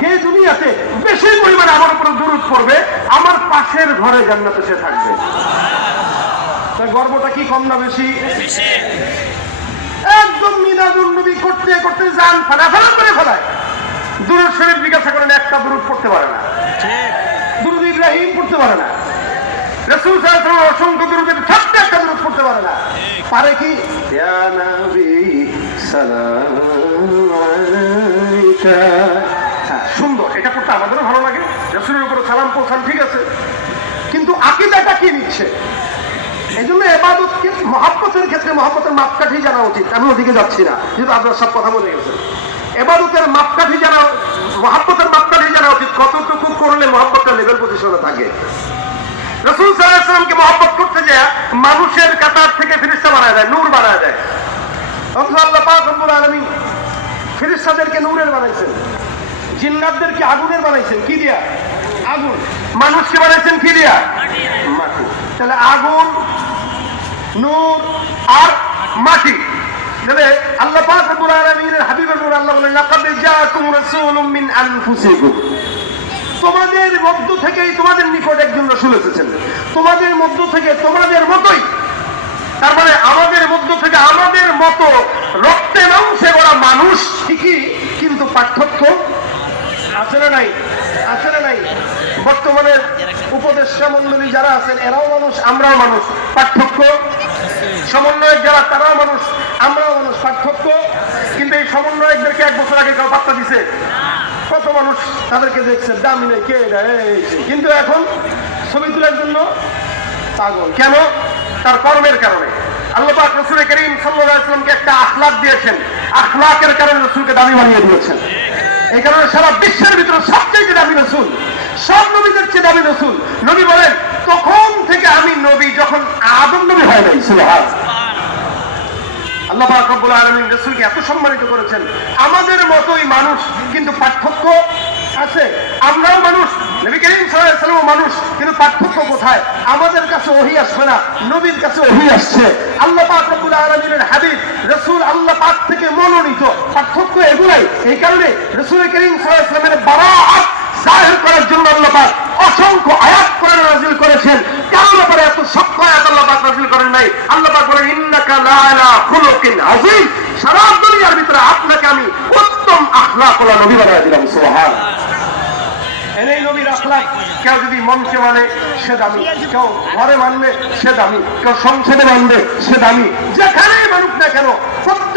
যে দুনিয়াতে বেশি পরিমাণে আমার উপরে দুরূদ পড়বে, আমার পাশের ঘরে জান্নাতে সে থাকবে। তাই গর্বটা কি কম না বেশি? একদম মিলাদুন নবী করতে করতে জান ফানাফানা করে ফেলায়। দুরূদ শরীফ জিজ্ঞাসা করেন, একটা দুরূদ পড়তে পারে না। দুরূদ ইব্রাহিম পড়তে পারে না। রাসূল সাল্লাল্লাহু আলাইহি ওয়াসাল্লাম অসংখ্য দুরূদের ছোট্ট একটা দুরূদ পড়তে পারে না। পারে কি? ইয়া নবী সালাম আলাইকা। সুন্দর, এটা পড়তে আমাদেরও ভালো লাগে। রাসূলের উপরে সালাম পৌঁছান, ঠিক আছে, কিন্তু আকীদাটা কি নিচ্ছে? এই জন্য ইবাদতকে মহব্বতের ক্ষেত্রে মহব্বতের মাপকাঠি জানা উচিত। আমি ওদিকে যাচ্ছি না, যেহেতু আপনারা সব কথা বলে গেছেন। ইবাদতের মাপকাঠি জানা, মহব্বতের মাপকাঠি জানা উচিত। কতটুকু করলে মহব্বতের লেভেল পজিশনে থাকে। রাসূল সাল্লাল্লাহু আলাইহি ওয়াসাল্লামকে মহব্বত করতে যায় মানুষের কাতার থেকে ফেরেশতা বানায় দেয়, নূর বানায় দেয়। আল্লাহ পাক রব্বুল আলামিন ফেরেশতাদেরকে নূরের বানাইছেন, জিন্নাতদেরকে আগুনের বানাইছেন। কি দিয়া? আগুন। মানুষকে বানাইছেন কি দিয়া? মাটি। তাহলে আগুন, নূর আর মাটি। তাহলে আল্লাহ পাক রব্বুল আলামিনের হাবিবের নূর আল্লাহ বলেন, লাকাদ জাআকুম রাসূলুম মিন আনফুসিকুম। তোমাদের মধ্য থেকেই তোমাদের নিকট একজন রাসূল এসেছেন, তোমাদের মধ্য থেকে তোমাদের মতোই। তার মানে আমাদের মধ্য থেকে আমাদের মতো রক্তে মাংসে গড়া মানুষ ঠিকই, কিন্তু পার্থক্য আছে না নাই? আছে না নাই? বর্তমানে উপদেষ্টা মন্ডলী যারা আছেন এরাও মানুষ, আমরাও মানুষ। পার্থক্য? সমন্বয়ক যারা তারাও মানুষ, আমরাও মানুষ। পার্থক্য? কিন্তু এই সমন্বয়কদেরকে 1 বছর আগে কেউ পাত্তা দিছে? কত মানুষ তাদেরকে দেখছে, দামি নেই, কে এটা, কিন্তু এখন ছবি তোলার জন্য পাগল। কেন? তার কর্মের কারণে। আল্লাহ পাক রাসূল করিম সাল্লাল্লাহু আলাইহি ওয়াসাল্লামকে একটা আখলাক দিয়েছেন, আখলাকের কারণে রাসূলকে দামি বানিয়ে দিয়েছেন। এই কারণে সারা বিশ্বের ভিতরে সবচেয়ে দামি রাসূল, সব নবীদের চেয়ে দামি রাসূল। নবী বলেন, তখন থেকে আমি নবী যখন আদম নবী হয় নাই। সুবহানাল্লাহ। আল্লাহ পাক রব্বুল আলামিন রাসূলকে এত সম্মানিত করেছেন। আমাদের মতোই মানুষ, কিন্তু পার্থক্য আছে। আমরাও মানুষ, নবী করিম সাল্লাল্লাহু আলাইহি ওয়াসাল্লাম মানুষ, কিন্তু পার্থক্য কোথায়? আমাদের কাছে ওহী আসবে না, নবীর কাছে ওহী আসছে। আল্লাহ পাক রব্বুল আলামিনের হাবিব রাসূল আল্লাহ পাক থেকে মনোনীত। পার্থক্য এগুলাই। এই কারণে রাসূল করিম সাল্লাল্লাহু আলাইহি ওয়াসাল্লামের বারাআত জাহির করার জন্য আল্লাহ পাক অসংখ্য আয়াত কোরআনে নাযিল করেছেন। কারণ ব্যাপারে এত শক্ত আয়াত আল্লাহ পাক নাযিল করেন নাই। আল্লাহ পাক বলেন, ইন্নাকা লা আলা খুলুকিন আযীম। সারা দুনিয়ার ভিতরে আপনাকে আমি উত্তম আখলাকওয়ালা নবী বানায় দিলাম। সুবহানাল্লাহ। এই নবীর আখলাক কেউ যদি মঞ্চে মানে সে দামি, কেউ ঘরে মানলে সে দামি, কেউ সংসদে মানবে সে দামি। যেখানেই মানুষ না কেন, প্রত্যেক